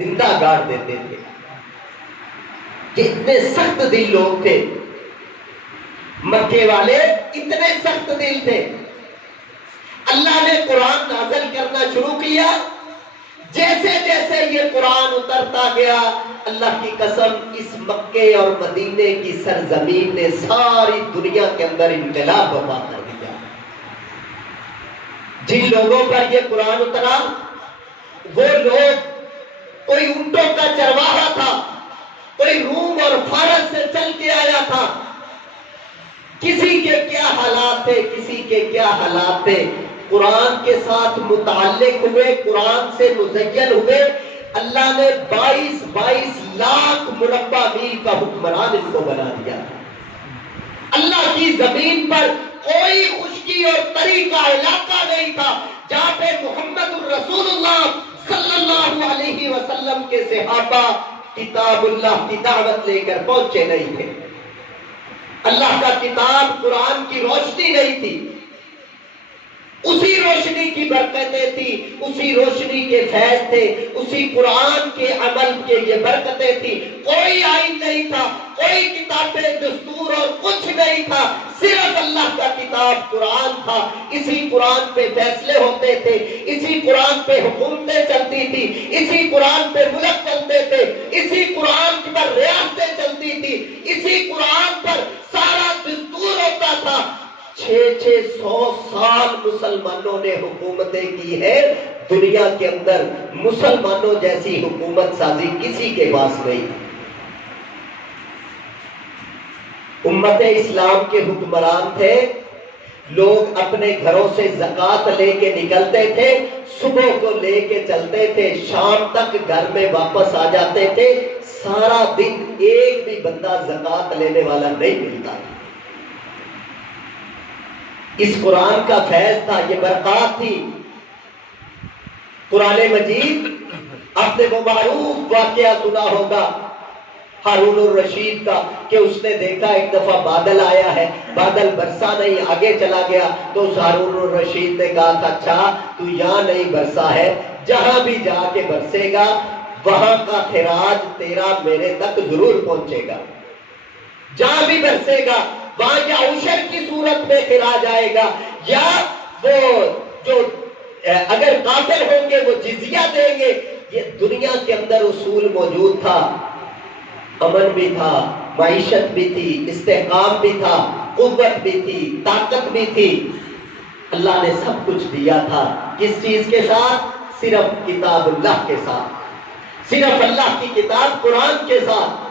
زندہ گاڑ دیتے تھے. یہ اتنے سخت دل لوگ تھے مکے والے، اتنے سخت دل تھے. اللہ نے قرآن نازل کرنا شروع کیا. جیسے جیسے یہ قرآن اترتا گیا، اللہ کی قسم اس مکے اور مدینے کی سرزمین نے ساری دنیا کے اندر انقلاب برپا کر دیا. جن لوگوں پر یہ قرآن اترا وہ لوگ، کوئی اونٹوں کا چرواہا تھا، کوئی روم اور فارس سے چل کے آیا تھا. کسی کے کیا حالات تھے، کسی کے کیا حالات تھے، قرآن کے ساتھ متعلق ہوئے، قرآن سے مزین ہوئے. اللہ نے 22 لاکھ مربع میل کا حکمران ان کو بنا دیا. اللہ کی زمین پر کوئی خشکی اور تری کا علاقہ نہیں تھا جہاں پہ محمد الرسول اللہ صلی اللہ علیہ وسلم کے صحابہ کتاب اللہ کی دعوت لے کر پہنچے نہیں تھے. اللہ کا کتاب قرآن کی روشنی نہیں تھی، اسی روشنی کی برکتیں تھی، اسی روشنی کے فیض تھے، اسی قرآن کے عمل کے یہ برکتیں تھی. کوئی آئین نہیں تھا، کوئی کتابیں دستور اور کچھ نہیں تھا، صرف اللہ کا کتاب قرآن تھا. اسی قرآن پہ فیصلے ہوتے تھے، اسی قرآن پہ حکومتیں چلتی تھی، اسی قرآن پہ ملک چلتے تھے، اسی قرآن پر ریاستیں چلتی تھی، اسی قرآن پر سارا دستور ہوتا تھا. 600 سال مسلمانوں نے حکومتیں کی ہے. دنیا کے اندر مسلمانوں جیسی حکومت سازی کسی کے پاس نہیں. امت اسلام کے حکمران تھے. لوگ اپنے گھروں سے زکوٰۃ لے کے نکلتے تھے، صبح کو لے کے چلتے تھے، شام تک گھر میں واپس آ جاتے تھے. سارا دن ایک بھی بندہ زکوٰۃ لینے والا نہیں ملتا. اس قرآن کا فیض تھا، یہ برکات تھی. قرآن مجید، آپ نے وہ معروف واقعہ سنا ہوگا ہارون الرشید کا کہ اس نے دیکھا ایک دفعہ بادل آیا ہے، بادل برسا نہیں، آگے چلا گیا. تو اس ہارون الرشید نے کہا تھا اچھا تو یہاں نہیں برسا ہے، جہاں بھی جا کے برسے گا وہاں کا خراج تیرا میرے تک ضرور پہنچے گا. جہاں بھی برسے گا وہاں یا عشر کی صورت میں خراج آئے گا، یا وہ جو اگر کافر ہوں گے وہ جزیہ دیں گے. یہ دنیا کے اندر اصول موجود تھا، امن بھی تھا، معیشت بھی تھی، استحکام بھی تھا، قوت بھی تھی، طاقت بھی تھی. اللہ نے سب کچھ دیا تھا. کس چیز کے ساتھ؟ صرف کتاب اللہ کے ساتھ، صرف اللہ کی کتاب قرآن کے ساتھ.